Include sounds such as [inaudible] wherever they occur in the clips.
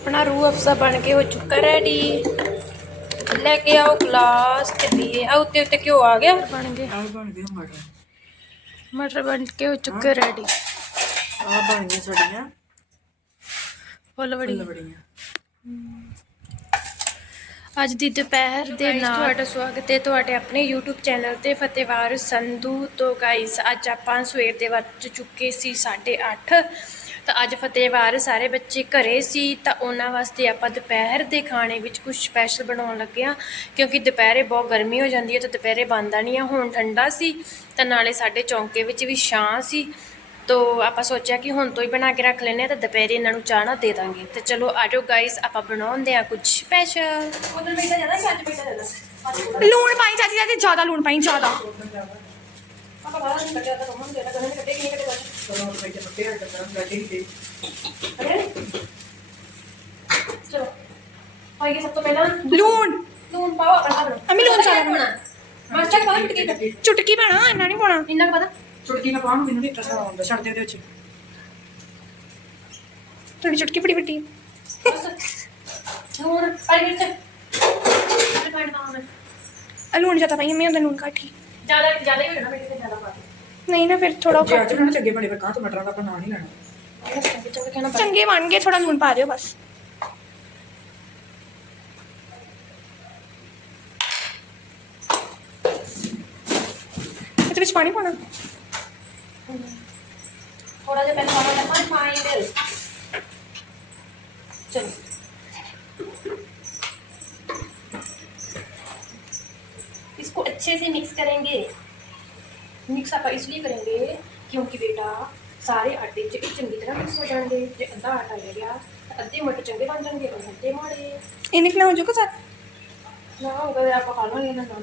ਆਪਣਾ ਰੂਹ ਅਫਜ਼ਾ ਬਣ ਕੇ ਹੋ ਚੁੱਕਾ ਰੈਡੀ ਲੈ ਕੇ ਆਓ ਗਲਾਸ ਚੱਲੀਏ ਆ ਉੱਤੇ ਉੱਤੇ ਘਿਓ ਆ ਗਿਆ? ਬਣ ਗਏ। ਆਹ ਬਣ ਗਿਆ ਮਟਰ। ਮਟਰ ਬਣ ਕੇ ਹੋ ਚੁੱਕੇ ਰੈਡੀ ਆਹ ਬਣ ਗਈਆਂ ਸਾਡੀਆਂ ਫੁੱਲ ਬੜੀ ਲਵੜੀਆਂ ਅੱਜ ਦੀ ਦੁਪਹਿਰ ਦੇ ਨਾਲ ਤੁਹਾਡਾ ਸਵਾਗਤ ਹੈ ਤੁਹਾਡੇ ਆਪਣੇ YouTube ਚੈਨਲ ਤੇ ਫਤਿਹਵਾਰ ਸੰਧੂ ਤੋਂ। ਗਾਇਸ ਅੱਜ ਆਪਾਂ ਸਵੇਰ ਦੇ ਵੱਜ ਚੁੱਕੇ ਸੀ 8:30 ਤਾਂ ਅੱਜ ਫਤਿਹਵਾਰ ਸਾਰੇ ਬੱਚੇ ਘਰੇ ਸੀ ਤਾਂ ਉਹਨਾਂ ਵਾਸਤੇ ਆਪਾਂ ਦੁਪਹਿਰ ਦੇ ਖਾਣੇ ਵਿੱਚ ਕੁਝ ਸਪੈਸ਼ਲ ਬਣਾਉਣ ਲੱਗੇ ਆ ਕਿਉਂਕਿ ਦੁਪਹਿਰੇ ਬਹੁਤ ਗਰਮੀ ਹੋ ਜਾਂਦੀ ਹੈ ਤਾਂ ਦੁਪਹਿਰੇ ਬਣਦਾ ਨਹੀਂ ਆ ਹੁਣ ਠੰਡਾ ਸੀ ਤਾਂ ਨਾਲੇ ਸਾਡੇ ਚੌਂਕੇ ਵਿੱਚ ਵੀ ਛਾਂ ਸੀ ਤੋ ਆਪਾਂ ਸੋਚਿਆ ਕਿ ਹੁਣ ਤੋਂ ਹੀ ਬਣਾ ਕੇ ਰੱਖ ਲੈਨੇ ਆ ਤਾਂ ਦੁਪਹਿਰੇ ਇਹਨਾਂ ਨੂੰ ਚਾਹ ਨਾ ਦੇ ਦਾਂਗੇ। ਤੇ ਚਲੋ ਆਜੋ ਗਾਇਸ ਆਪਾਂ ਬਣਾਉਂਦੇ ਆ ਕੁਝ ਸਪੈਸ਼ਲ ਉਧਰ ਬੈਠਾ ਜਾਂਦਾ ਸੀ ਅੱਜ ਬੈਠਾ ਜਾਂਦਾ ਲੂਣ ਪਾਈ ਚਾਚੀ ਚਾਚੀ ਜ਼ਿਆਦਾ ਲੂਣ ਪਾਈ ਜ਼ਿਆਦਾ। ਆਪਾਂ ਬਾਹਰ ਨਹੀਂ ਕੱਢਿਆ ਤਾਂ ਤੁਹਾਨੂੰ ਦੇਣਾ ਕਦੋਂ ਕੱਢੇ ਕਿ ਨਹੀਂ ਕੱਢੇ ਬਈ ਤੇ ਪੱਕੇ ਹਟ ਕਰ ਗੱਡੀ ਤੇ ਚਲੋ ਪਾਈਏ ਸਭ ਤੋਂ ਪਹਿਲਾਂ ਲੂਣ ਲੂਣ ਪਾਓ ਬਣਾਓ ਅਮੀ ਲੂਣ ਜ਼ਿਆਦਾ ਪਾਉਣਾ। ਬਸ ਚੱਕ ਪਾਓ ਟਿੱਕੀ ਟਿੱਕੀ ਚੁਟਕੀ ਪਾਣਾ ਇੰਨਾ ਨਹੀਂ ਪਾਉਣਾ ਇੰਨਾ ਕੁ ਪਤਾ ਚੁਟਕੀ ਨਾ ਪਾਉਣ ਮੈਨੂੰ ਨਹੀਂ ਟਸਾ ਆਉਂਦਾ ਛੱਡ ਦੇ ਉਹਦੇ ਵਿੱਚ ਥੋੜੀ ਚੁਟਕੀ ਬੜੀ ਵੱਡੀ ਬਸ ਲੂਣ ਪਾਈ ਮਿਰਚ ਅਰੇ ਪਾਣੀ ਪਾਉਣਾ ਆ ਲੂਣ ਜ਼ਿਆਦਾ ਪਾਈ ਮੈਂ ਉਹਦਾ ਲੂਣ ਕਾਠੀ ਜ਼ਿਆਦਾ ਜ਼ਿਆਦਾ ਹੀ ਹੋ ਜਾਣਾ ਤੇ ਜ਼ਿਆਦਾ ਦੇ ਨਹੀਂ ਨਾ ਫਿਰ ਥੋੜਾ ਜੇ ਅੱਜ ਨਾ ਚੰਗੇ ਬਣੇ ਫਿਰ ਕਾਹ ਤੋਂ ਮਟਰਾਂ ਦਾ ਆਪਾਂ ਨਾਂ ਨਹੀਂ ਲੈਣਾ ਚੰਗੇ ਚੰਗੇ ਕਹਿਣਾ ਪਾ ਚੰਗੇ ਬਣ ਗਏ ਥੋੜਾ ਲੂਣ ਪਾ ਦਿਓ ਬਸ ਇਹਦੇ ਵਿੱਚ ਪਾਣੀ ਪਾਉਣਾ थोड़ा सा पहले पानी पानी पानी दे चलो इसको अच्छे से मिक्स करेंगे ਮਿਕਸ ਆਪਾਂ ਇਸ ਲਈ ਕਰਾਂਗੇ ਕਿਉਂਕਿ ਬੇਟਾ ਸਾਰੇ ਆਟੇ 'ਚ ਚੰਗੀ ਤਰ੍ਹਾਂ ਮਿਕਸ ਹੋ ਜਾਣਗੇ। ਜੇ ਅੱਧਾ ਆਟਾ ਰਹਿ ਗਿਆ ਤਾਂ ਅੱਧੇ ਮਟਰ ਚੰਗੇ ਬਣ ਜਾਣਗੇ ਔਰ ਅੱਧੇ ਮਾੜੇ। ਇਹ ਨਿਕਲਾ ਹੋ ਜੂਗਾ ਸਰ? ਨਾ ਹੋਗਾ ਮੇਰਾ ਪਕਾ ਲਵਾਂਗੇ ਇਹਨਾਂ ਨਾਲ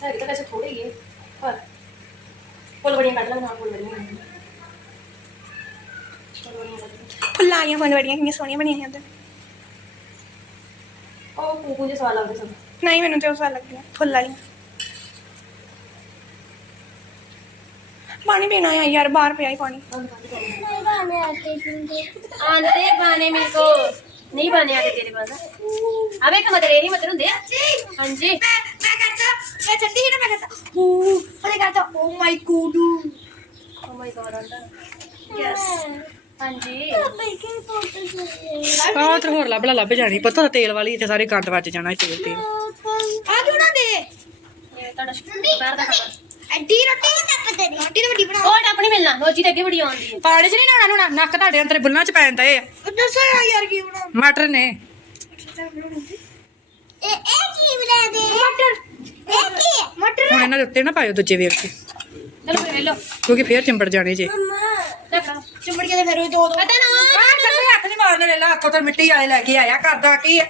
ਤਾਂ ਇਹ ਤਾਂ ਵੈਸੇ ਥੋੜੇ ਹੀ ਹੈ ਪਰ ਫੁੱਲ ਬੜੀਆਂ ਕੱਢ ਲਾਂਗੇ ਨਾਲ ਫੁੱਲ ਬੜੀਆਂ ਫੁੱਲ ਆਈਆਂ ਫੁੱਲ ਕਿੰਨੀਆਂ ਸੋਹਣੀਆਂ ਬਣੀਆਂ ਹਨ ਉਹ ਕੂਕੂ ਜਿਹਾ ਸਵਾਲ ਲੱਗਦਾ ਸਭ ਨਹੀਂ ਮੈਨੂੰ ਤੇ ਉਹ ਸਵਾਲ ਲੱਗਦਾ ਫੁੱਲ ਵਾਲੀਆਂ ਪਾਣੀ ਪੀਣਾ ਹੈ ਯਾਰ ਬਾਹਰ ਪਿਆ ਹੀ ਪਾਣੀ आंते पाने मेरे को नहीं पाने आते तेरे पास अबे का मदर यही मदर ਹੁੰਦੇ हाँ जी ਮੈਂ ਕਰਦਾ ਮੈਂ ਛੱਡੀ ਹੀ ਨਾ ਮੈਂ ਕਰਦਾ ਹੂ ਫਲੇ ਕਰਦਾ oh my God oh my god ਆਂਦਾ ਯੈਸ हाँ जी ਆਹ ਤੇ ਹੋਰ ਲੱਭ ਲਾ ਲੱਭ ਜਾਣੀ ਪਤਾ ਤੇਲ ਵਾਲੀ ਤੇ ਸਾਰੇ ਗੰਦ ਵੱਜ ਜਾਣਾ ਇਹ ਤੇਲ ਤੇਲ ਆ ਕਿਉਂ ਨਾ ਦੇ ਇਹ ਤੁਹਾਡਾ ਦੁਪਹਿਰ ਦਾ ਖਾਣਾ ਐਡੀ ਰੋਟੀ ਟੱਪ ਤੇਰੀ। ਰੋਟੀ ਤਾਂ ਵੱਡੀ ਬਣਾ। ਉਹ ਟੱਪ ਨਹੀਂ ਮਿਲਣਾ ਰੋਜੀ ਤੇ ਅੱਗੇ ਬੜੀ ਆਉਂਦੀ ਹੈ ਪਾਣੀ 'ਚ ਨਹੀਂ ਨਾਣਾ ਨੂਣਾ? ਨੱਕ ਤੁਹਾਡੇ ਅੰਦਰ ਬੁੱਲਾਂ 'ਚ ਪੈ ਜਾਂਦਾ ਇਹ ਦੱਸੋ ਯਾਰ ਕੀ ਬਣਾ ਮਟਰ ਨੇ। ਇਹ ਇਹ ਕੀ ਬਣਾ ਦੇ? ਮਟਰ। ਇਹ ਕੀ ਮਟਰ। ਹੁਣ ਇਹਨਾਂ ਦੇ ਉੱਤੇ ਨਾ ਪਾਇਓ ਦੂਜੇ ਵੇਰ ਤੇ ਚਲੋ ਫਿਰ ਵੇਲੋ ਕਿਉਂਕਿ ਫੇਰ ਚਿੰਬੜ ਜਾਣੇ ਜੇ। ਲੈ ਫੜਾ ਚਿੰਬੜ ਕੇ ਤੇ ਫਿਰ ਉਹ ਦੋ ਦੋ। ਪਤਾ ਨਾ। ਹੱਥ ਨਹੀਂ ਮਾਰਨੇ ਲੈ ਲਾ ਹੱਥੋਂ ਤਾਂ ਮਿੱਟੀ ਵਾਲੇ ਲੈ ਕੇ ਆਇਆ ਕਰਦਾ ਕੀ ਹੈ?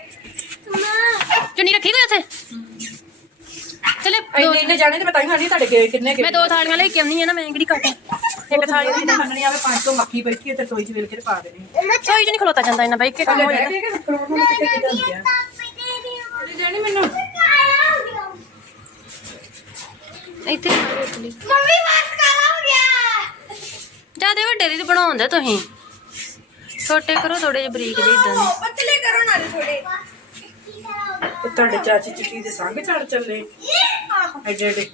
ਚੁੰਨੀ ਰੱਖੀ ਕੋਈ ਉੱਥੇ? ਚਲੇ ਦੋ ਇੰਨੇ ਇੰਨੇ ਜਾਣੇ ਤੇ ਮੈਂ ਤਾਂ ਹੀ ਖਾਣੀ ਤੁਹਾਡੇ ਕੇ ਕਿੰਨੇ ਮੈਂ ਦੋ ਥਾਲੀਆਂ ਲੈ ਕੇ ਆਉਣੀ ਆ ਨਾ ਮੈਂ ਕਿਹੜੀ ਘੱਟ ਇੱਕ ਥਾਲੀ ਦੀ ਮੰਨਣੀ ਆਵੇ ਪੰਜ ਤੋਂ ਮੱਖੀ ਬੈਠੀ ਹੈ ਤੇ ਰਸੋਈ 'ਚ ਵੇਲ ਕੇ ਤੇ ਪਾ ਦੇਣੀ ਸੋਈ ਚ ਨਹੀਂ ਖਲੋਤਾ ਜਾਂਦਾ ਇਹਨਾਂ ਬਾਈ ਕੇ ਕੰਮ ਹੋ ਜਾਣਾ ਜਾਣੀ ਮੈਨੂੰ। ਇੱਥੇ ਮੰਮੀ ਬਸ ਕਾਲਾ ਹੋ ਗਿਆ ਜਿਆਦੇ ਵੱਡੇ ਦੀ ਤੇ ਬਣਾਉਂਦੇ ਤੁਸੀਂ। ਛੋਟੇ ਕਰੋ ਥੋੜੇ ਜਿਹੇ ਬਰੀਕ ਜਿਹੇ ਇਦਾਂ ਦੇ। ਪਤਲੇ ਕਰੋ ਨਾਲੇ ਥੋੜੇ ਤੇ ਤੁਹਾਡੇ ਚਾਚੀ ਚਿੱਟੀ ਦੇ ਸੰਗ ਚੜ ਚੱਲੇ। ਐਡੇ ਐਡੇ।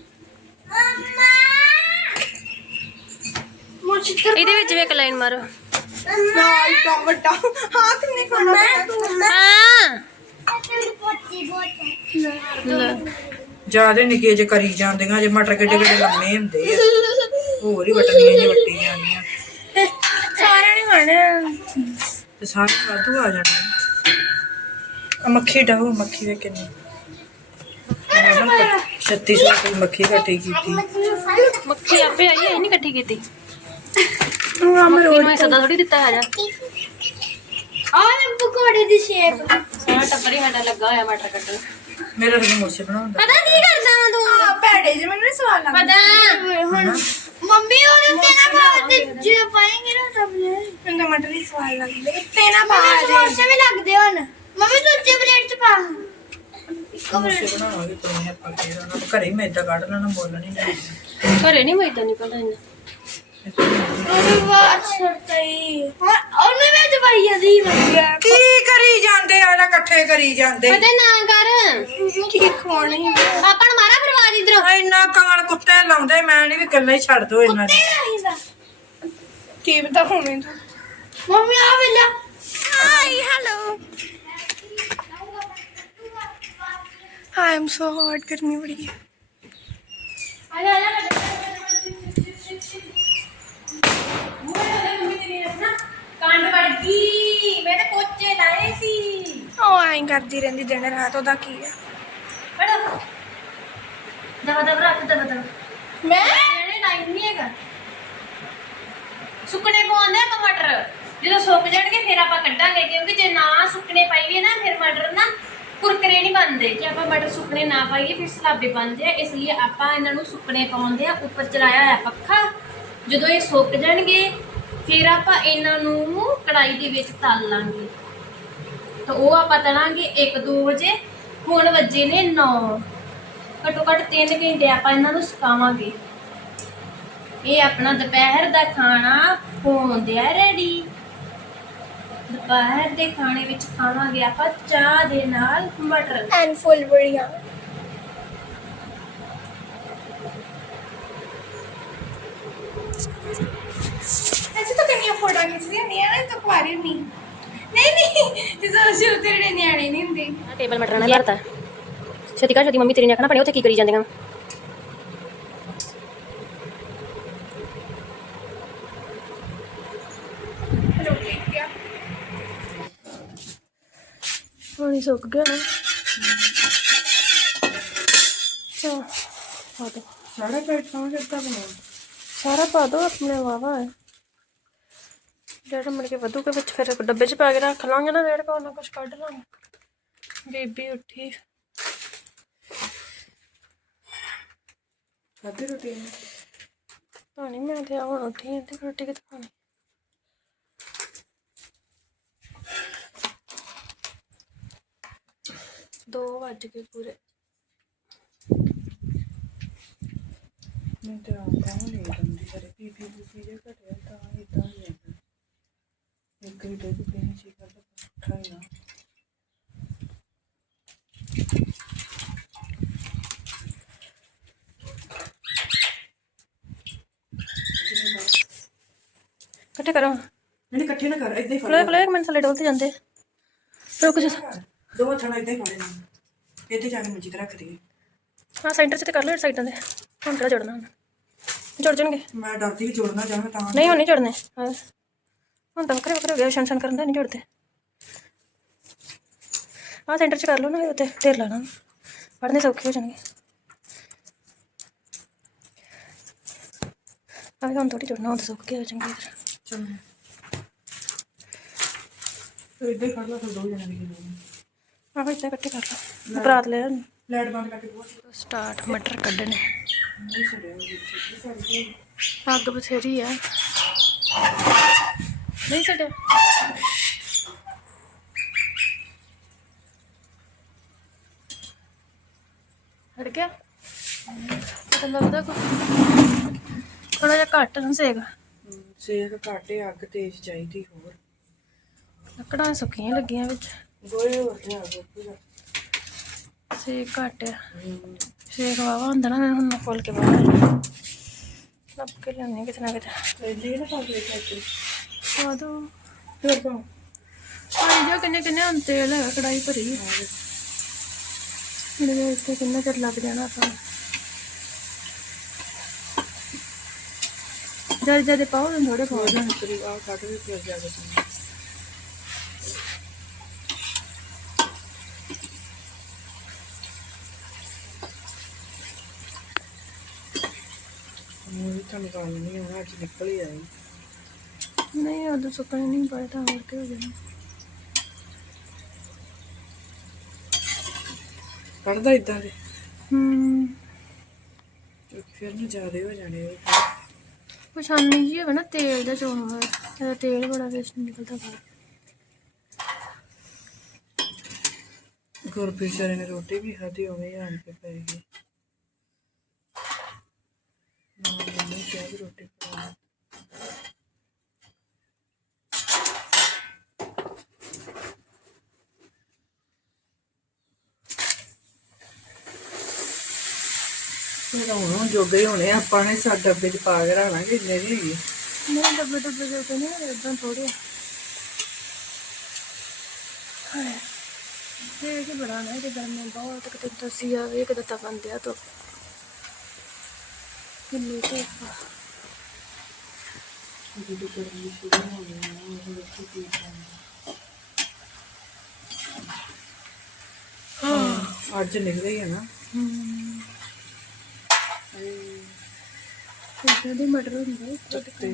ਇਹਦੇ ਵਿੱਚ ਵੀ ਇੱਕ ਲਾਈਨ ਮਾਰੋ। ਨਾਲ ਤਾਂ ਵੱਡਾ। ਹੱਥ ਨਹੀਂ ਖਾਣਾ ਹਾਂ। ਲੈ। ਜਿਆਦੇ ਨਿੱਕੇ ਜੇ ਕਰੀ ਜਾਂਦੀਆਂ ਜੇ ਮਟਰ ਕਿੱਡੇ ਕਿੱਡੇ ਲੰਮੇ ਹੁੰਦੇ ਆ। ਹੋਰ ਹੀ ਵਟਣੀਆਂ ਜੇ ਵੱਟੀ ਜਾਂਦੀਆਂ ਸਾਰਿਆਂ ਨੇ ਖਾਣਾ ਤੇ ਸਾਰੇ ਵਾਧੂ ਆ ਜਾਣੇ। ਮੱਖੀ ਡਾਹੂ ਮੱਖੀ ਵੇ ਕਿੰਨੀ? 3600 ਕੋਈ ਮੱਖੀ ਘਟੀ ਕੀਤੀ। ਮੱਖੀ ਆਪੇ ਆਈ ਹੈ ਨਹੀਂ ਇਕੱਠੀ ਕੀਤੀ। ਅਮਰ ਮੱਖੀ ਨੂੰ ਇਹ ਸਦਾ ਥੋੜੀ ਦਿੱਤਾ ਹੈ ਜਾ ਆਹ ਪਕੌੜੇ ਦੀ ਸ਼ੇਪ ਸਾਰਾ ਟੱਬਰ ਹੀ ਸਾਡਾ ਲੱਗਾ ਹੋਇਆ ਮਟਰ ਕੱਟਣ। ਮੇਰੇ ਰੰਗ ਮੋਸੇ ਬਣਾਉਂਦਾ ਪਤਾ ਕੀ ਕਰਦਾ ਵਾ ਤੂੰ? ਆ ਭੈੜੇ ਜਿਹੇ ਮੈਨੂੰ ਨੀ ਸਵਾਦ ਲੱਗਦਾ। ਪਤਾ। ਹੁਣ ਮੰਮੀ ਉਹਦੇ ਉੱਤੇ ਨਾ ਪਾ ਤੇ ਜੇ ਪਾਏਂਗੇ ਨਾ ਸਭ ਨੇ ਮੈਨੂੰ ਮਟਰ ਹੀ ਸਵਾਦ ਲੱਗਦੇ। ਉੱਤੇ ਨਾ ਪਾ ਦੇ ਸਮੋਸੇ ਵੀ ਲੱਗਦੇ ਹੁਣ। ਮੰਮੀ ਦੂਜੇ ਪਲੇਟ ਚ ਪਾ। ਮੋਸੇ ਬਣਾਵਾਂਗੇ ਪਰੋਣੇ ਆਪਾਂ ਫੇਰ ਉਹਨਾਂ ਨੂੰ। ਘਰੇ ਮੈਦਾ ਕੱਢ ਲੈਣਾ ਮੁੱਲ ਨਹੀਂ ਘਰੇ ਨਹੀਂ ਮੈਦਾ ਨਿਕਲਦਾ ਇੰਨਾ। ਉਹ ਵੀ ਬਾਤ ਛੱਡਤਾ ਹੀ। ਹੁਣ ਖਾਈ ਜਾਂਦੀ ਵਧੀਆ। ਕੀ ਕਰੀ ਜਾਂਦੇ ਆ ਜਿਹੜਾ ਇਕੱਠੇ ਕਰੀ ਜਾਂਦੇ। ਫਤਿਹ ਨਾ ਕਰ। ਕੀ ਖਵਾਉਣੀ ਆਪਾਂ ਨੂੰ ਮਾਰਾ ਆਵਾਜ਼ ਇਧਰੋਂ? ਇੰਨਾ ਕਾਲ ਕੁੱਤੇ ਲਾਉਂਦੇ ਮੈਂ ਨਹੀਂ ਵੀ ਇਕੱਲੇ ਛੱਡ ਦੋ ਇਹਨਾਂ ਨੂੰ। ਕੀ ਪਤਾ ਹੋਵੇਂ ਤੂੰ। ਮੰਮੀ ਆ ਵੇਲਾ hi hello I am so hot ਗਰਮੀ ਬੜੀ ਹੈ। ਉਹ ਆਈ ਕਰਦੀ ਰਹਿੰਦੀ ਦਿਨ ਰਾਤ, ਉਹਦਾ ਕੀ ਆ? ਦਵਾ ਦਵਾ ਰੱਖ ਦਵਾ ਦਵਾ ਮੈਂ? ਇਹਨੇ ਟਾਈਮ ਨਹੀਂ ਹੈਗਾ ਸੁੱਕਣੇ ਪਾਉਂਦੇ ਆਪਾਂ ਮਟਰ। ਜਦੋਂ ਸੁੱਕ ਜਾਣਗੇ, ਫਿਰ ਆਪਾਂ ਕੱਢਾਂਗੇ, ਕਿਉਂਕਿ ਜੇ ਨਾ ਸੁੱਕਣੇ ਪਾਈਏ ਨਾ, ਫਿਰ ਮਟਰ ਨਾ ਕੁਰਕਰੇ ਨਹੀਂ ਬਣਦੇ। ਕਿ ਆਪਾਂ ਬਟਰ ਸੁੱਕਣੇ ਨਾ ਪਾਈਏ, ਫਿਰ ਸਲਾਬੇ ਬਣਦੇ ਆ। ਇਸ ਲਈ ਆਪਾਂ ਇਹਨਾਂ ਨੂੰ ਸੁੱਕਣੇ ਪਾਉਂਦੇ ਆ। ਉੱਪਰ ਚਲਾਇਆ ਹੋਇਆ ਪੱਖਾ, ਜਦੋਂ ਇਹ ਸੁੱਕ ਜਾਣਗੇ, ਫਿਰ ਆਪਾਂ ਇਹਨਾਂ ਨੂੰ ਕੜਾਈ ਦੇ ਵਿੱਚ ਤਲ ਲਾਂਗੇ। ਤਾਂ ਉਹ ਆਪਾਂ ਤਲਾਂਗੇ 1-2 ਵਜੇ। ਹੁਣ ਵੱਜੇ ਨੇ 9 ਘੱਟੋ ਘੱਟ 3 ਘੰਟੇ ਆਪਾਂ ਇਹਨਾਂ ਨੂੰ ਸੁਕਾਵਾਂਗੇ। ਇਹ ਆਪਣਾ ਦੁਪਹਿਰ ਦਾ ਖਾਣਾ ਹੋਣ ਆ ਰੈਡੀ ਦੁਪਹਿਰ ਦੇ ਖਾਣੇ ਵਿੱਚ ਖਾਵਾਂਗੇ ਆਪਾਂ ਚਾਹ ਦੇ ਨਾਲ ਮਟਰ ਐਂਡ ਫੁੱਲ ਬੜੀਆ ऐसे तो कन्या फोटो खींचती नहीं है ना तो कुआरी नहीं नहीं नहीं जिस उसे तेरे न्याणे नहीं ਹੁੰਦੇ ਟੇਬਲ ਮਟਰਾਂ ਨਾਲ ਭਰਤਾ ਛੇਤੀ ਕਰ ਛੇਤੀ ਮੰਮੀ ਤੇਰੀ ਨੇ ਆਖਣਾ ਪਣੇ ਉੱਥੇ ਕੀ ਕਰੀ ਜਾਂਦੀਆਂ ਸੁੱਕ ਗਿਆ ਨਾ। ਚਾ ਪਾ ਦੋ। ਸਾਰੇ ਪੇਟ ਸੌਂ ਜਿੱਦਾਂ ਬਣਾਉਂ ਸਾਰਾ ਪਾ ਦੋ ਆਪਣੇ ਵਾਵਾ। ਹੈ ਜਿਹੜਾ ਮੁੜ ਕੇ ਵਧੂਗਾ ਵਿੱਚ ਫਿਰ ਡੱਬੇ 'ਚ ਪਾ ਕੇ ਰੱਖ ਲਾਂਗੇ ਨਾ ਰੇੜ ਕੋ ਨਾ ਕੁਝ ਕੱਢ ਲਾਂਗੇ। ਬੇਬੀ ਉੱਠੀ। ਖਾਦੀ ਰੋਟੀ? ਪਾਣੀ ਮੈਂ ਤੇ ਹੁਣ ਉੱਠੀ ਤੇ ਰੋਟੀ ਕਿੱਥੇ ਖਾਣੀ ਦੋ ਵੱਜ ਗਏ ਪੂਰੇ ਮੈਂ ਤੇ ਆਪ ਕੰਮ ਨਹੀਂ ਕਰਦੀ ਕਰੇ ਪੀ ਪੀ ਪੀ ਜੇ ਘਟਿਆ ਤਾਂ ਇਦਾਂ ਹੀ ਜਾਂਦਾ ਇੱਕ ਵੀ ਦੁੱਧ ਪੀਣੀ ਸੀ ਕਰਦਾ ਉੱਠਾ ਹੀ ਨਾ ਇਕੱਠੇ ਕਰੋ ਨਹੀਂ ਇਕੱਠੇ ਨਾ ਕਰ ਇਦਾਂ ਹੀ ਫੜ ਖਲੋ ਖਲੋ ਇੱਕ ਮਿੰਟ ਥੱਲੇ ਡੋਲ ਤੇ ਜਾਂਦੇ ਰੁਕ ਜਾ ਦੋ ਥਣਾ ਇਦਾਂ ਹੀ ਫੜੇ ਨੇ ਇੱਥੇ ਜਾ ਕੇ ਮੰਜੀ ਤੇ ਰੱਖ ਦਈਏ। ਹਾਂ ਸੈਂਟਰ 'ਚ ਤੇ ਕਰ ਲਓ ਸਾਈਡਾਂ ਤੇ। ਹੁਣ ਕਿਹੜਾ ਜੋੜਨਾ ਹੁਣ? ਜੁੜ ਜਾਣਗੇ। ਮੈਂ ਡਰਦੀ ਵੀ ਜੋੜਨਾ ਚਾਹਾਂ ਤਾਂ ਨਹੀਂ ਹੁਣ ਨਹੀਂ ਜੁੜਨੇ। ਹਾਂ। ਹੁਣ ਤਾਂ ਵੱਖਰੇ ਵੱਖਰੇ ਹੋ ਗਏ ਸ਼ਨ ਸ਼ਨ ਕਰਨ ਦਾ ਨਹੀਂ ਜੁੜਦੇ। ਹਾਂ ਸੈਂਟਰ 'ਚ ਕਰ ਲਓ ਨਾ ਇਹ ਉੱਤੇ ਢੇਰ ਲਾਣਾ। ਪੜਨੇ ਸੌਖੇ ਹੋ ਜਾਣਗੇ। ਆ ਹੁਣ ਥੋੜੀ ਜੁੜਨਾ ਹੁਣ ਤਾਂ ਸੌਖੇ ਹੋ ਜਾਣਗੇ ਫਿਰ ਚਲ ਤੂੰ ਇੱਦਾਂ ਹੀ ਫੜ ਲਾ ਫਿਰ ਦੋ ਜਣੇ ਦੀ ਲੋੜ ਆਹ ਇੱਥੇ ਇਕੱਠੇ ਕਰ ਲਓ ਬਰਾਤ ਲੈ ਆਉਣੀ। ਲਾਈਟ ਬੰਦ ਕਰਕੇ ਬਹੁਤ ਸਟਾਰਟ ਮਟਰ ਕੱਢਣੇ। ਅੱਗ ਬਥੇਰੀ ਆ। ਨਹੀਂ ਛੱਡਿਆ? ਹਟ ਗਿਆ? ਪਤਾ ਲੱਗਦਾ ਕੋ ਥੋੜਾ ਜਿਹਾ ਘੱਟ ਨਾ ਸੇਕ। ਸੇਕ ਘਾਟੇ ਅੱਗ ਤੇਜ਼ ਚਾਹੀਦੀ ਹੋਰ। ਲੱਕੜਾਂ ਸੁੱਕੀਆਂ ਲੱਗੀਆਂ ਵਿੱਚ। ਸੇਕ ਘੱਟ ਆ। ਸੇਕ ਵਾਵਾ ਹੁੰਦਾ ਨਾ ਹੁਣ ਮੈਂ ਖੋਲ ਕੇ ਬਾਹਰ ਲੱਭ ਕੇ ਲਿਆਉਣੀ ਕਿਤੇ ਨਾ ਕਿਤੇ। ਇਹ ਨਾ ਪਾਸ ਲੈ ਕੇ। ਆ ਦੋ ਫਿਰ ਪਾ ਪਾਣੀ ਜੋ ਕਿੰਨੇ ਕਿੰਨੇ ਹੁਣ ਤੇਲ ਹੈ ਕੜਾਈ ਭਰੀ ਮੇਰੇ ਇੱਥੇ ਕਿੰਨਾ ਚਿਰ ਲੱਗ ਜਾਣਾ ਆਪਾਂ ਜਦ ਜਦ ਪਾਓ ਥੋੜੇ ਪਾਓ। ਤੇਰੀ ਆ ਕੱਟ ਵੀ ਫਿਰ ਜਾ ਕੇ ਤਾਂ ਨਿਕਾਲ ਨਹੀਂ ਹੋਣਾ ਅੱਜ ਨਿਕਲ ਹੀ ਆਈ ਨਹੀਂ ਉਦੋਂ ਸੁੱਕਣੇ ਨਹੀਂ ਪਏ ਤਾਂ ਹੋਰ ਕੀ ਹੋ ਜਾਣਾ ਕੱਢਦਾ ਇਦਾਂ ਦੇ? ਹੂੰ। ਕਿਉਂਕਿ ਫਿਰ ਨਾ ਜ਼ਿਆਦੇ ਹੋ ਜਾਣੇ ਉਹ ਪਛਾਣੀ ਜੀ ਹੋਵੇ ਨਾ ਤੇਲ ਦਾ ਚੋਣ ਇਹਦਾ ਤੇਲ ਬੜਾ ਵੇਸਟ ਨਿਕਲਦਾ ਬਾਹਰ। ਗੁਰਪ੍ਰੀਤ ਨੇ ਰੋਟੀ ਵੀ ਖਾਧੀ ਉਵੇਂ ਹੀ ਆਣ ਕੇ ਪੈ ਗਈ। ਕਿਹਾ ਵੀ ਰੋਟੀ ਪਕਾਉਣੀ ਫਿਰ ਹੁਣ ਜੋਗੇ ਹੋਣੇ ਆਪਾਂ ਨੇ ਸਾਡੇ ਡੱਬੇ ਚ ਪਾ ਕੇ ਰੱਖਣਾ ਕਿ ਇੰਨੇ ਨਹੀਂ ਹੈਗੇ। ਨਹੀਂ, ਡੱਬੇ ਡੱਬੇ ਦੇ ਉੱਤੇ ਨਹੀਂ ਇਦਾਂ ਥੋੜੇ ਹਾਏ, ਇਹ ਕਿ ਬੜਾ ਨਾ ਇਹ ਗਰਮੀ ਬਹੁਤ ਕਿਤੇ ਤੁਸੀਂ ਆਵੇ, ਕਿਤੇ ਤਾਂ ਬੰਦਿਆ ਤੋਂ। ਕਿੰਨੀ ਧੁੱਪ ਆ। ਜਦੋਂ ਗਰਮੀ ਸ਼ੁਰੂ ਹੋ ਗਈ ਨਾ ਉਹ ਦੇਖੋ ਕੀ ਹਾਂ। ਅੱਜ ਨਿਕਲੇ ਹੀ ਆ ਨਾ। ਹਮ ਇਦਾਂ ਦੇ ਮਟਰ ਹੁੰਦੇ ਤੇ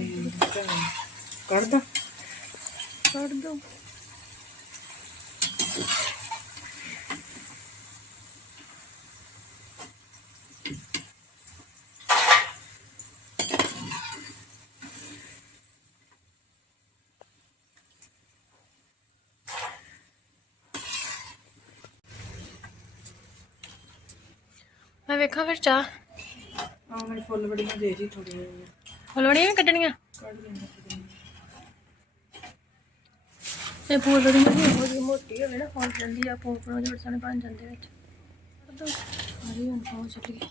ਕੱਢਦਾ ਕੱਢ ਦੋ। ਮੈਂ ਵੇਖਾਂ ਫਿਰ ਚਾਹ। ਆ ਮੇਰੇ ਫੁੱਲ ਬੜੀਆਂ ਦੇ ਜੀ ਥੋੜੀ ਜਿਹੀ। ਹਲਵਣੀਆਂ ਵੀ ਕੱਢਣੀਆਂ? ਕੱਢ ਲੈਂਦੇ। ਇਹ ਫੁੱਲੜੀਆਂ ਵੀ ਇਹੋ ਜਿਹੀ ਮੋਟੀ ਹੋਵੇ ਨਾ ਫੌਲ ਜਾਂਦੀ ਆ ਪੋਪੜੋਂ ਜੜ ਸਣੇ ਬਣ ਜਾਂਦੇ ਵਿੱਚ। ਕੱਢ ਦੋ ਹਰੀ ਹੁਣ ਪਹੁੰਚ ਚਲੀ ਆ।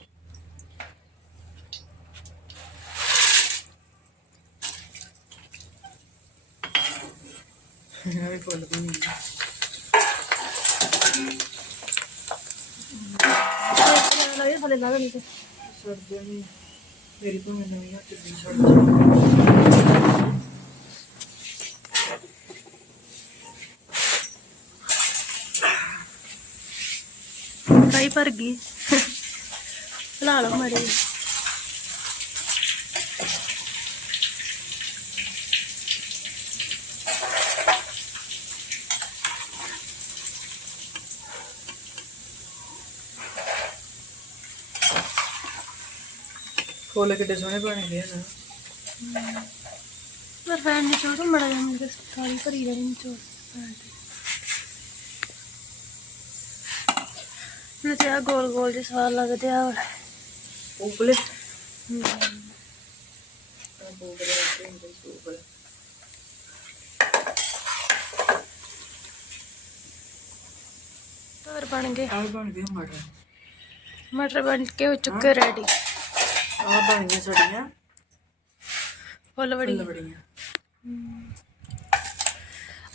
ਵੀ ਫੁੱਲ ਵੀ ਨਹੀਂ ਲਾਏ ਹਲੇ ਲਾ ਨਹੀਂ ਤੇ। ਸਰਦੀਆਂ ਵੀ ਮੇਰੀ ਭਾਵੇਂ ਨਵੀਂ ਹੱਥ ਦੀ ਸੜ ਕਈ ਭਰ ਗਈ। ਲਾ ਲਓ ਮੜੇ ਫੁੱਲ ਕਿੱਡੇ ਸੋਹਣੇ ਬਣੇ ਗਏ ਨਾ। ਪਰ ਫੈਨ ਨੇ ਚੋਰ ਮੜਾ ਜਾਂ ਮੇਰੇ ਸਾਰੀ ਭਰੀ ਜਾਣੀ ਚੋਰ ਮੈਨੂੰ ਤੇ ਆ ਗੋਲ ਗੋਲ ਜਿਹੇ ਸਵਾਦ ਲੱਗਦੇ ਆ ਉਬਲੇ ਤਰ ਬਣ ਗਏ। ਆ ਬਣ ਗਏ ਮਟਰ। ਮਟਰ ਬਣ ਕੇ ਹੋ ਚੁੱਕੇ ਰੈਡੀ ਆ ਬਣ ਗਈਆਂ ਸਾਡੀਆਂ ਫੁੱਲ ਬੜੀ ਫੁੱਲ ਬੜੀਆਂ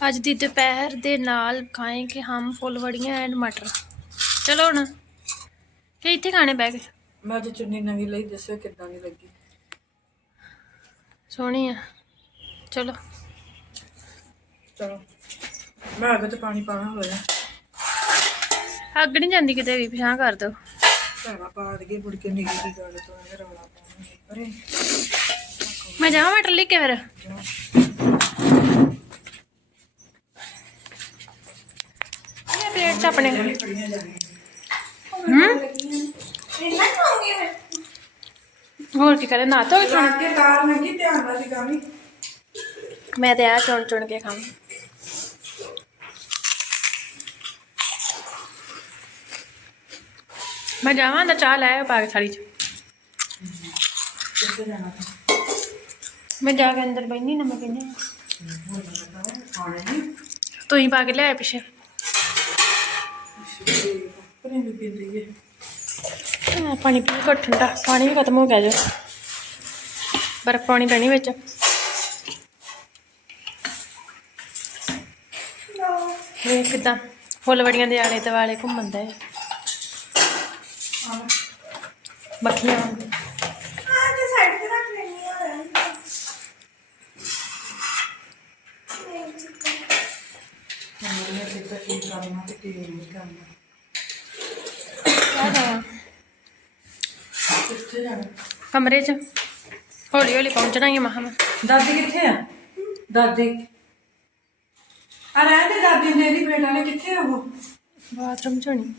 ਅੱਜ ਦੀ ਦੁਪਹਿਰ ਦੇ ਨਾਲ ਖਾਏਂਗੇ ਹਮ ਫੁੱਲਵੜੀਆਂ ਐਂਡ ਮਟਰ। ਚਲੋ ਹੁਣ ਕਿ ਇੱਥੇ ਖਾਣੇ ਬਹਿ ਗਏ। ਮੈਂ ਅੱਜ ਚੁੰਨੀ ਨਵੀਂ ਲਈ ਦੱਸਿਓ ਕਿੱਦਾਂ ਦੀ ਲੱਗੀ। ਸੋਹਣੀ ਆ। ਚਲੋ। ਚਲੋ। ਮੈਂ ਅੱਗ ਤੇ ਪਾਣੀ ਪਾਣਾ ਹੋਇਆ। ਅੱਗ ਨਹੀਂ ਜਾਂਦੀ ਕਿਤੇ ਵੀ ਪਿਛਾਂ ਕਰ ਦੋ। ਭੈਣਾ ਪਾ ਦਈਏ ਮੁੜ ਕੇ ਨਿੱਕੀ ਦੀ ਗੱਲ ਤੋਂ ਇਹ ਰੌਲਾ ਪਾਉਣਗੇ ਅਰੇ ਮੈਂ ਜਾਵਾਂ ਮਟਰ ਲੈ ਕੇ ਫਿਰ? ਇਹ ਪਲੇਟ ਚ ਆਪਣੇ ਮੈਂ ਹੋਰ ਕੀ ਕਰੇ ਨਾ ਤੋ ਵੀ ਖਾਣਾ। ਕੇ ਕਾਰ ਲੱਗੀ ਧਿਆਨ ਨਾਲ ਦੀ ਕਾਮੀ ਮੈਂ ਤੇ ਆ ਚੁਣ ਚੁਣ ਕੇ ਖਾਵਾਂ। ਮੈਂ ਜਾਵਾਂ ਤਾਂ ਚਾਹ ਲੈ ਆਇਓ ਪਾ ਕੇ ਥਾਲੀ ਚ। ਮੈਂ ਜਾ ਕੇ ਅੰਦਰ ਬੈਣੀ ਨਾ, ਮੈਂ ਕਹਿੰਦੀ ਖਾਣੇ ਨਹੀਂ ਤੂੰ ਪਾ ਕੇ ਲੈ ਆਇਆ ਪਿੱਛੇ। ਪਰੇ ਪਾਣੀ ਪੀ ਘੱਟ ਠੰਡਾ। ਪਾਣੀ ਵੀ ਖਤਮ ਹੋ ਗਿਆ ਜੋ। ਬਰਫ ਪਾਣੀ ਪੈਣੀ ਵਿੱਚ। ਵੇਖ ਕਿਦਾਂ ਫੁੱਲ ਵੜੀਆਂ ਦੇ ਆਲੇ ਦੁਆਲੇ ਘੁੰਮਣ ਦਾ ਮੱਖੀਆਂ। ਆ ਤੇ ਸਾਈਡ ਤੇ ਰੱਖ ਲੈਣੀ ਆ। ਹਮਾਰੇ ਤੇ ਤਾਂ ਕੀ ਕਰਨਾ ਤੇ ਕੀ ਨਹੀਂ ਕਰਨਾ। ਕਿੱਥੇ ਜਾਣਾ? ਕਮਰੇ 'ਚ। ਹੌਲੀ ਹੌਲੀ ਪਹੁੰਚਣਾ ਹੀ ਮਹਾਂ ਮੈਂ। ਦਾਦੀ ਕਿੱਥੇ ਆ? ਦਾਦੀ। ਆ ਰਹਿ ਤੇ ਦਾਦੀ ਨੇ ਦੀ ਬੇਟਾ ਨੇ ਕਿੱਥੇ ਆ ਉਹ? ਬਾਥਰੂਮ 'ਚ ਹੋਣੀ।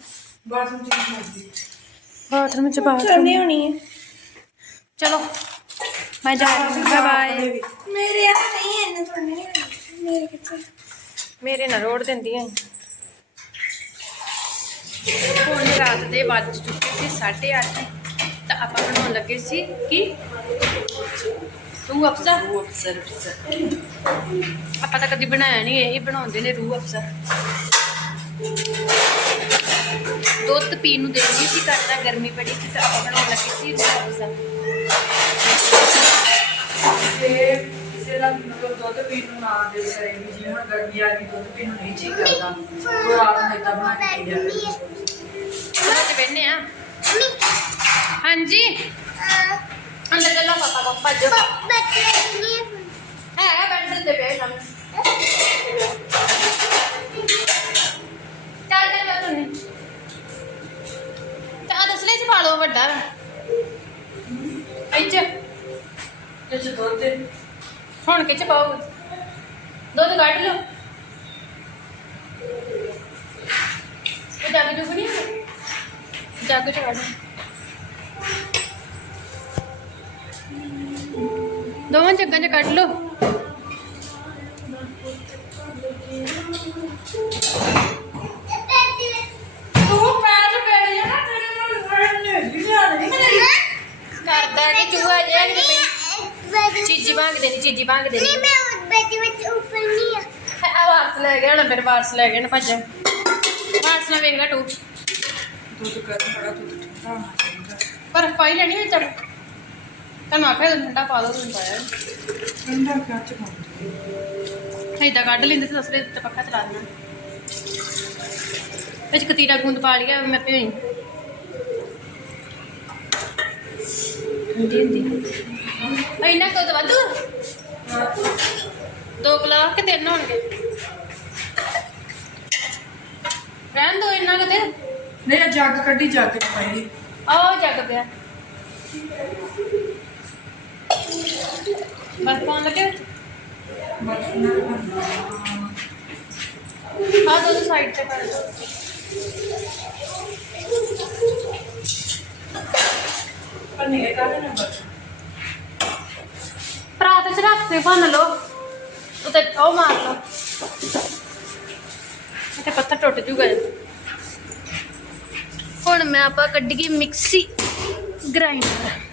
ਬਾਥਰੂਮ ਚ ਕੀ ਕਰਦੀ ਬਾਥਰੂਮ 'ਚ ਬਾਥਰੂਮ ਹੋਣੀ ਹੈ। ਚਲੋ ਮੈਂ ਜਾ ਬਾਏ ਬਾਏ ਮੇਰੇ ਆ ਨਹੀਂ ਇੰਨੇ ਥੋੜੇ ਨਹੀਂ ਹੋਣੇ। ਮੇਰੇ ਕਿੱਥੇ? ਮੇਰੇ ਨਾਲ ਰੋੜ ਦਿੰਦੀਆਂ ਹੁਣ ਰਾਤ ਦੇ ਵੱਜ ਚੁੱਕੇ ਸੀ 8:30 ਤਾਂ ਆਪਾਂ ਬਣਾਉਣ ਲੱਗੇ ਸੀ ਕੀ ਰੂਹ ਅਫਜ਼ਾ ਅਫਸਰ ਅਫਸਰ। ਆਪਾਂ ਤਾਂ ਕਦੀ ਬਣਾਇਆ ਨਹੀਂ ਇਹੀ ਬਣਾਉਂਦੇ ਨੇ ਰੂਹ ਅਫਜ਼ਾ ਦੁੱਧ ਪੀਣ ਨੂੰ ਨਹੀਂ ਸੀ ਕਰਦਾ ਗਰਮੀ ਬੜੀ ਸੀ ਤਾਂ ਆਪਾਂ ਬਣਾਉਣ ਲੱਗੇ ਸੀ ਦਾ ਤੇ ਕਿਸੇ ਦਾ ਮਤਲਬ ਦੁੱਧ ਪੀਣ ਨੂੰ ਨਾ ਦਿਲ ਕਰੇ ਵੀ ਜਿਵੇਂ ਹੁਣ ਗਰਮੀ ਆ ਗਈ ਦੁੱਧ ਪੀਣ ਨੂੰ ਨਹੀਂ ਜੀ ਕਰਦਾ। ਉਹ ਰਾਤ ਨੂੰ ਏਦਾਂ ਬਣਾ ਕੇ ਪੀ ਲਿਆ ਉਹਨਾਂ ਚ ਬੈਠਨੇ ਆ? ਹਾਂਜੀ। ਅੰਦਰ ਚੱਲੋ ਪਾਪਾ ਪਾਪਾ ਜੋ ਹੈ ਬੈਠ ਤੇ ਬੈਠ ਨਾ ਚੱਲ ਚੱਲ ਮੈਂ ਤੁਨੇ ਲਓ ਵੱਡਾ ਇੱਚ ਤੇ ਚ ਦੁੱਧ ਹੁਣ ਕਿੱਚ ਪਾਓਗੇ ਦੁੱਧ ਕੱਢ ਲਓ। ਇਹ ਜੱਗ ਜੁਗ ਨਹੀਂ? ਜੱਗ ਚ ਕੱਢ ਦੋਵਾਂ ਜੱਗਾਂ ਚ ਕੱਢ ਲਓ ਤੂੰ ਪੈਰ ਪੈ ਗਿਆ ਨਾ ਤੇਰੇ ਨਾਲ ਲੜਨ ਨਹੀਂ ਲਿਆਣੀ ਕਰਦਾ ਕਿ ਚੂਹਾ ਜਿਹਾ ਕਿ ਚੀਜੀ ਭਾਂਗ ਦੇਣੀ ਚੀਜੀ ਭਾਂਗ ਦੇਣੀ ਆ। ਵਾਰਸ ਲੈ ਗਿਆ ਨਾ ਫਿਰ ਵਾਰਸ ਲੈ ਗਿਆ ਨਾ ਭੱਜ। ਵਾਰਸ ਨਾਲ ਵੇਖ ਲੈ ਟੂ ਦੁੱਧ ਕਰ ਬੜਾ ਦੁੱਧ ਠੰਡਾ ਹੋਣਾ ਚਾਹੀਦਾ ਪਰ ਪਾਈ ਲੈਣੀ ਵਿੱਚ ਚੜ ਤੈਨੂੰ ਆਖਿਆ ਤੂੰ ਠੰਡਾ ਪਾ ਦੋ ਤੂੰ ਪਾਇਆ ਠੰਡਾ ਕਿਆ ਚ ਖਾਂਦੇ ਏਦਾਂ ਕੱਢ ਲੈਂਦੇ ਤੇ ਦਸਰੇ ਤੇ ਪੱਖਾ ਚਲਾ ਦੇਣਾ ਵਿੱਚ ਕਤੀਰਾ ਗੁੰਦ ਪਾ ਲਿਆ ਮੈਂ ਭਿਓਈ ਹੁੰਦੀ ਹੁੰਦੀ ਇੰਨਾ ਕੋ ਵਾਧੂ? ਦੋ ਗਲਾ ਕਿ ਤਿੰਨ ਹੋਣਗੇ? ਰਹਿਣ ਦੋ ਇੰਨਾ ਕਿਤੇ ਨਹੀਂ ਇਹ ਜੱਗ ਕੱਢੀ ਜੱਗ ਚ ਪਾਈ ਆਓ ਜੱਗ ਪਿਆ। ਬਸ ਪਾਉਣ ਲੱਗੇ? ਬਰਫ ਨਾਲ ਆ ਦੋ ਸਾਈਡ ਤੇ ਕਰ ਦੋ। ਪਨੀਰ ਕਾਹਦੇ ਨਾਲ ਬਰਫ ਪਰਾਤ ਚ ਰੱਖ ਕੇ ਭੰਨ ਲਓ, ਉਤੇ ਉਹ ਮਾਰ ਲਓ। ਤੇ ਪੱਥਰ ਟੁੱਟ ਜੂਗਾ। ਹੁਣ ਮੈਂ ਆਪਾਂ ਕੱਢੀਏ ਮਿਕਸੀ ਗ੍ਰਾਈਂਡਰ।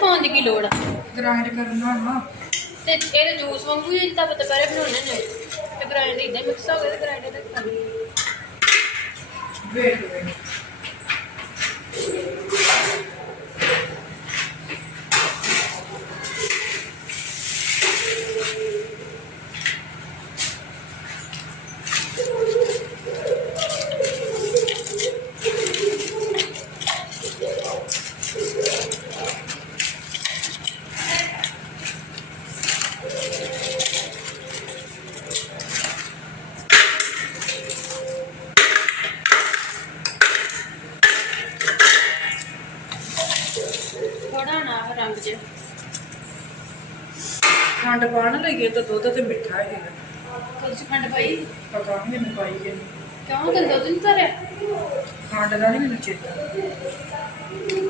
ਪਾਉਣ ਦੀ ਕੀ ਲੋੜ ਆ? ਗ੍ਰਾਈਂਡ ਕਰਨਾ ਨਾ। ਤੇ ਇਹਦੇ ਜੂਸ ਵਾਂਗੂ ਹੀ ਤਾਂ ਦੁਪਹਿਰੇ ਬਣਾਉਣੇ ਨੇ। ਤੇ ਗ੍ਰਾਈਂਡ ਇਦਾਂ ਮਿਕਸ ਹੋ ਗਿਆ ਤੇ ਗ੍ਰਾਈਂਡ ਤੇ ਲਈ ਵੇਟ ਵੇਟ ਥੋੜਾ ਨਾ ਰੰਗ ਜਿਹਾ ਖੰਡ ਪਾਣ ਲਈਏ ਤਾਂ ਦੁੱਧ ਤੇ ਮਿੱਠਾ ਹੈਗਾ ਕੁਝ ਖੰਡ ਪਾਈ? ਪਤਾ ਨਹੀਂ ਮੈਨੂੰ ਪਾਈ ਕਿ ਕਿਉਂ? ਤੇ ਦੁੱਧ ਨਹੀਂ ਧਰਿਆ? ਖੰਡ ਦਾ ਨਹੀਂ ਮੈਨੂੰ ਚੇਤਾ।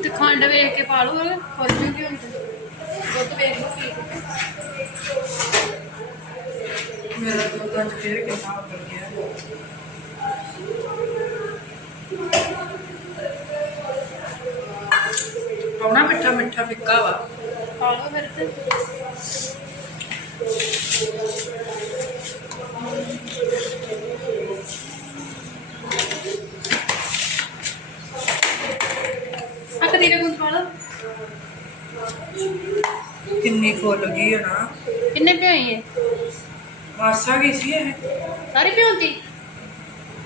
ਤੇ ਖੰਡ ਵੇਖ ਕੇ ਪਾ ਲਓ ਖੁੱਲ ਜੂਗੀ ਹੁਣ ਤੇ। ਦੁੱਧ ਵੇਖ ਲਓ ਕੀ ਮੇਰਾ ਦੁੱਧ ਅੱਜ ਫੇਰ ਕਿੰਨਾ ਉੱਤਰ ਗਿਆ। ਪਾਉਣਾ ਮਿੱਠਾ ਮਿੱਠਾ ਫਿੱਕਾ ਵਾ। ਪਾ ਲਓ ਫਿਰ ਤੇ। ਆ ਕਦੀਰੇ ਗੁੰਦ ਪਾ ਲਓ ਕਿੰਨੀ ਫੁੱਲ ਗਈ ਹੈ ਨਾ। ਕਿੰਨੇ ਪਿਆਈ ਹੈ? ਮਾਸਾ ਗਈ ਸੀ ਇਹ। ਸਾਰੀ ਪਿਉਂਦੀ?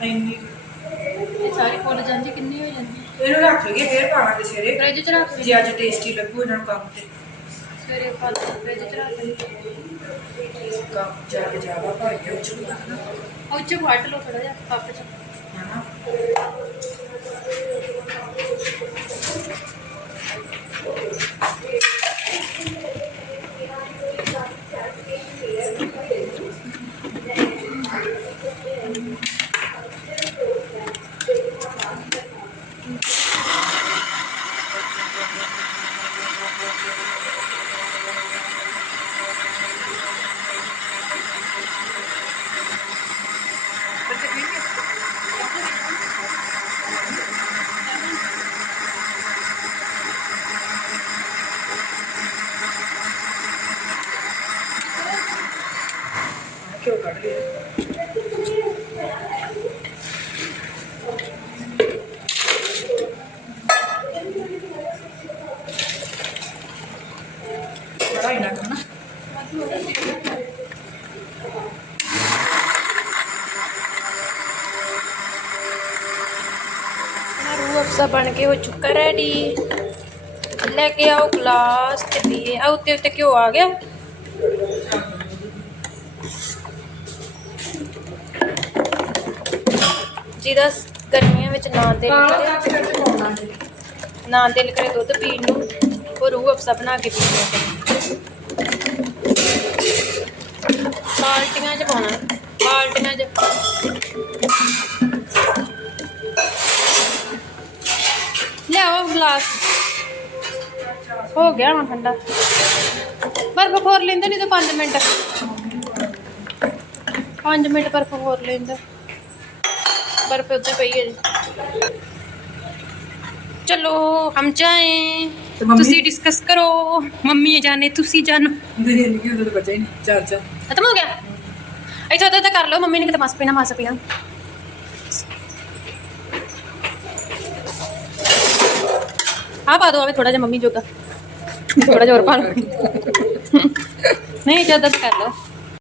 ਇੰਨੀ। ਇਹ ਸਾਰੀ ਫੁੱਲ ਜਾਂਦੀ ਕਿੰਨੀ ਹੋ ਜਾਂਦੀ? ਇਹਨੂੰ ਰੱਖ ਲਈਏ ਫੇਰ ਪਾਵਾਂਗੇ ਸਵੇਰੇ। ਫ੍ਰਿਜ ਚ ਰੱਖ ਲਈ ਜੇ ਅੱਜ ਟੇਸਟੀ ਲੱਗੂ ਇਹਨਾਂ ਨੂੰ ਕੰਮ ਤੇ। ਸਵੇਰੇ ਪਾ ਲਓ ਫ੍ਰਿਜ ਚ ਰੱਖ ਲਈ ਕੰਮ ਜਾ ਕੇ ਜਾਵਾ ਕੇ ਉੱਚ ਨੂੰ ਕਰਨਾ ਉਹ ਚ ਫਟ ਲਓ ਥੋੜਾ ਜਿਹਾ ਕੱਪ ਚ। ਹਨਾ ਕਿਉਂ ਕੱਢ ਲਿਆ ਬੜਾ ਹੀ ਨਾ ਕਰਨਾ ਬਣ ਕੇ ਹੋ ਚੁੱਕਾ ਰੈਡੀ ਲੈ ਕੇ ਆਓ ਗਲਾਸ ਤੇ ਪੀਏ। ਆ ਉੱਤੇ ਉੱਤੇ ਘਿਓ ਆ ਗਿਆ। ਜਿਹਦਾ ਗਰਮੀਆਂ ਵਿੱਚ ਨਾ ਦਿਲ ਕਰੇ। ਨਾ ਦਿਲ ਕਰੇ ਦੁੱਧ ਪੀਣ ਨੂੰ ਉਹ ਰੂਹ ਅਫਜ਼ਾ ਬਣਾ ਕੇ ਪੀ ਲਿਆ ਬਾਲਟੀਆਂ 'ਚ ਪਾਉਣਾ। ਬਾਲਟੀਆਂ 'ਚ ਗਲਾਸ। ਹੋ ਗਿਆ ਹੁਣ ਠੰਡਾ। ਬਰਫ ਖੋਰ ਲੈਂਦੇ ਨਹੀਂ ਤਾਂ 5 ਮਿੰਟ। 5 ਮਿੰਟ ਬਰਫ ਖੋਰ ਲੈਂਦਾ। ਬਰਫ ਉੱਤੇ ਪਈ ਹੈ ਜੀ। ਚਲੋ ਹਮ ਜਾਏ? ਤੁਸੀਂ ਡਿਸਕਸ ਕਰੋ। ਮੰਮੀ ਜਾਣੇ ਤੁਸੀਂ ਜਾਣੋ। ਨਹੀਂ ਨਹੀਂ ਉਹਦਾ ਤਾਂ ਬੱਚਾ ਹੀ ਨਹੀਂ। ਚਾਰ ਚਾਰ ਖਤਮ ਹੋ ਗਿਆ? ਇੱਥੇ ਉੱਥੇ ਤਾਂ ਕਰ ਲਓ। ਮੰਮੀ ਨੇ ਕਿਤੇ ਮਸ ਪੀਣਾ ਮਸ ਪੀਣਾ। ਆ ਪਾ ਦੋ ਆਵੇ ਥੋੜਾ ਜਿਹਾ ਮੰਮੀ ਜੋਗਾ। ਥੋੜਾ ਜਿਹਾ ਹੋਰ ਪਾ ਲਓ। [laughs] ਨਹੀਂ ਜ਼ਿਆਦਾ ਕਰ ਲਓ।